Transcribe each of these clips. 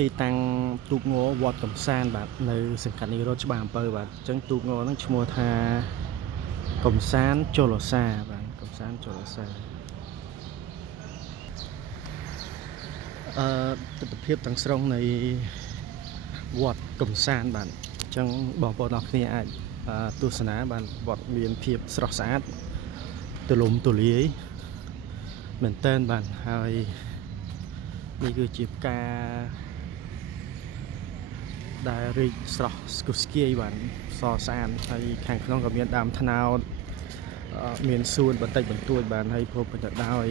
ទីតាំងទូកងវត្តកំសាន្តបាទនៅសង្កាត់នេះរត់ច្បារអំពៅបាទអញ្ចឹងទូកងហ្នឹងឈ្មោះថាកំសាន្តជលសាបាទកំសាន្តជលសាទស្សនភាពទាំងស្រុងនៃវត្តកំសាន្តបាទអញ្ចឹងបងប្អូនអរគ្នាអាចទស្សនាបានវត្តមានភាពស្រស់ស្អាតទូលំទូលាយមែនតើបាទហើយនេះគឺជាផ្កាដែលរីកស្រស់ស្គុះស្គាយបាទសស្អាតហើយខាងក្នុងក៏មានដើមត្នោតមានសួនបន្តិចបន្តួចបាទហើយព្រមទៅដោយ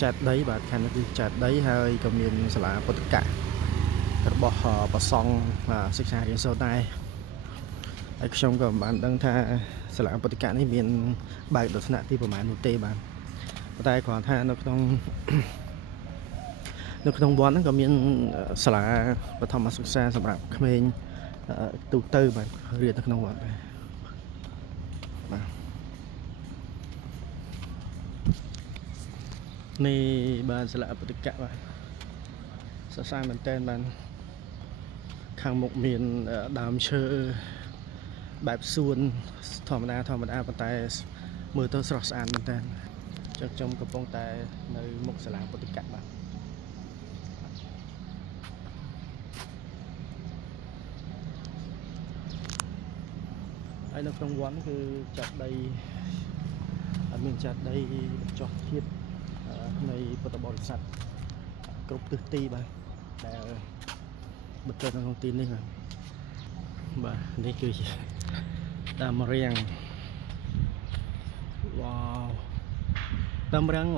ចាត់ដីបាទខាងនេះគឺចាត់ដីហើយក៏មានសាលាពុទ្ធកៈរបស់ប្រសង់សិក្សារៀនសូត្រដែរហើយខ្ញុំក៏បានដឹងថាសាលាពុទ្ធកៈនេះមានបើកដល់ថ្នាក់ទីប្រហែលនោះទេបាទប៉ុន្តែគ្រាន់ថានៅក្នុងវត្តហ្នឹងក៏មានសាលាបឋមសិក្សាសម្រាប់ក្មេងទូទៅបាទរៀននៅក្នុងវត្តដែរបាទនេះបាទសាលាពុទ្ធកៈបាទសរសើរមែនតើបាទខាងមុខមានដើមឈើបែបសួនធម្មតាប៉ុន្តែមើលទៅស្រស់ស្អាតមែនតើចឹងខ្ញុំកំពុងតែនៅមុខសាលាពុទ្ធកៈបាទហើយនៅក្នុងវត្តគឺចាត់ដីអត់មានចាត់ដីចោះធៀបនៃពុទ្ធបរិស័ទគ្រប់ទិសទីបាទដែលបិទនៅក្នុងទីនេះបាទនេះគឺជាដើមរៀងវ៉ាវដើមរៀង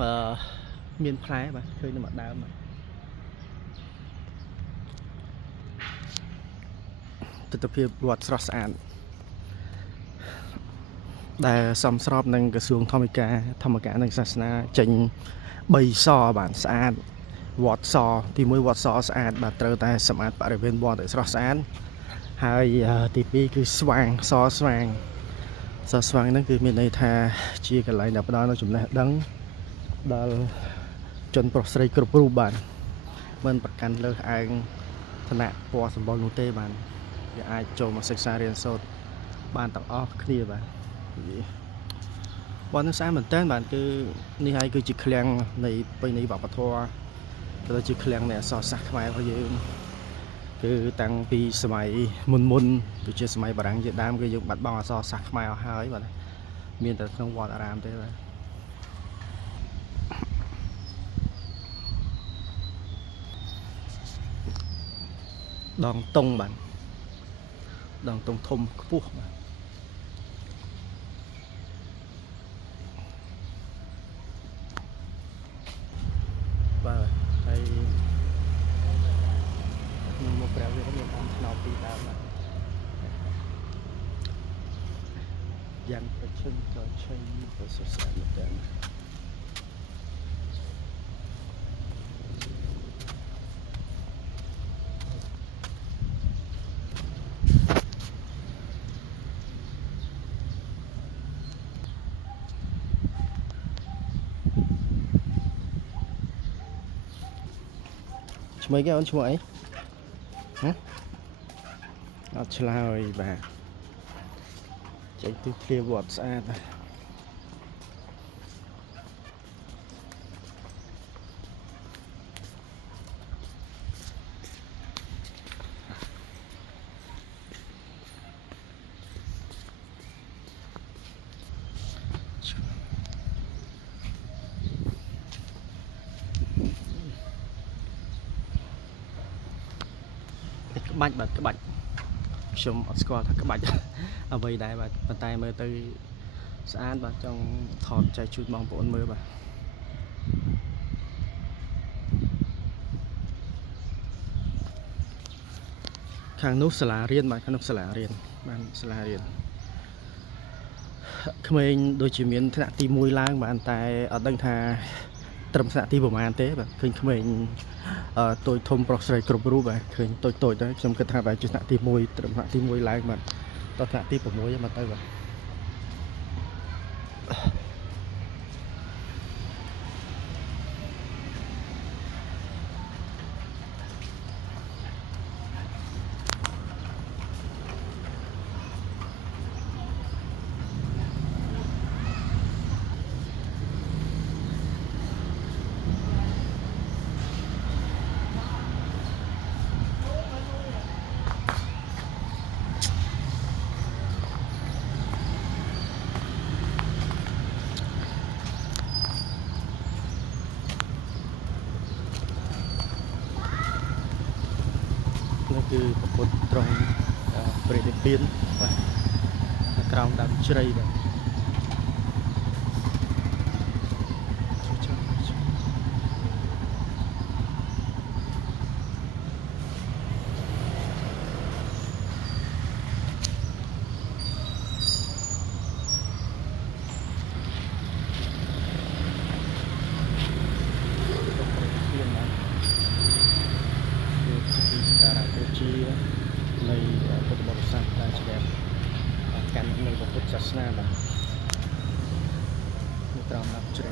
មានផ្លែបាទឃើញនៅមួយដើមទស្សនភាពវត្តស្រស់ស្អាតដែលសមស្របនឹងក្រសួងធម្មការនិងសាសនាចេញ3សបាទស្អាតវត្តសទី1វត្តសស្អាតបាទត្រូវតែសម្អាតបរិវេណវត្តឲ្យស្រស់ស្អាតហើយទី2គឺស្វាងស្វាងហ្នឹងគឺមានន័យថាជាកន្លែងដែលផ្ដល់នូវចំណេះដឹងដល់ជនប្រុសស្រីគ្រប់រូបបាទមិនប្រកាន់លើសឯងឋានៈពណ៌សម្បុរនោះទេបាទវាអាចចូលមកសិក្សារៀនសូត្របានទាំងអស់គ្នាបាទវត្តនេះស្អាតមែនតើបាទគឺនេះហើយគឺជាឃ្លាំងនៃបេណីវប្បធម៌ក៏ជាឃ្លាំងនៃអក្សរសាស្ត្រខ្មែររបស់យើងគឺតាំងពីសម័យមុនគឺជាសម័យបារាំងជាដើមគឺយើងបាត់បង់អក្សរសាស្ត្រខ្មែរអស់ហើយបាទមានតែក្នុងវត្តអារាមទេបាទដងតុងបាទដងតុងធំខ្ពស់បាទបាទហើយក្នុងមុខព្រះវាក៏មានដើមថ្នោតពីរដើមបាទយ៉ាងប្រឈឹងក៏ឆៃទៅសរសើរមែនតើឈ្មោះគេអូនឈ្មោះអីអត់ឆ្លើយបាទចេញទិសភ្លាវត្តស្អាតក្បាច់បាទក្បាច់ខ្ញុំអត់ស្គាល់ថាក្បាច់អ្វីដែរបាទប៉ុន្តែមើលទៅស្អាតបាទចង់ថតចែកជូនបងប្អូនមើលបាទខាងនោះសាលារៀនបាទខាងនោះសាលារៀនបានសាលារៀនក្មេងដូចជាមានថ្នាក់ទី1ឡើងបាទតែអត់ដឹងថាត្រឹមថ្នាក់ទីប្រហែលទេបាទឃើញក្មេងតូចធំប្រុសស្រីគ្រប់រូបបាទឃើញតូចទៅខ្ញុំគិតថាបែរជាថ្នាក់ទី1ត្រឹមថ្នាក់ទី1ឡើងបាទដល់ថ្នាក់ទី6មកទៅបាទ គឺប្រពុតត្រង់ព្រះនិព្វានបាទក្រោមដើមជ្រៃបាទជានៃពុទ្ធបរិស័ទដែលជាកាន់នៅពុទ្ធសាសនាបាទនៅក្រោមដើមជ្រៃ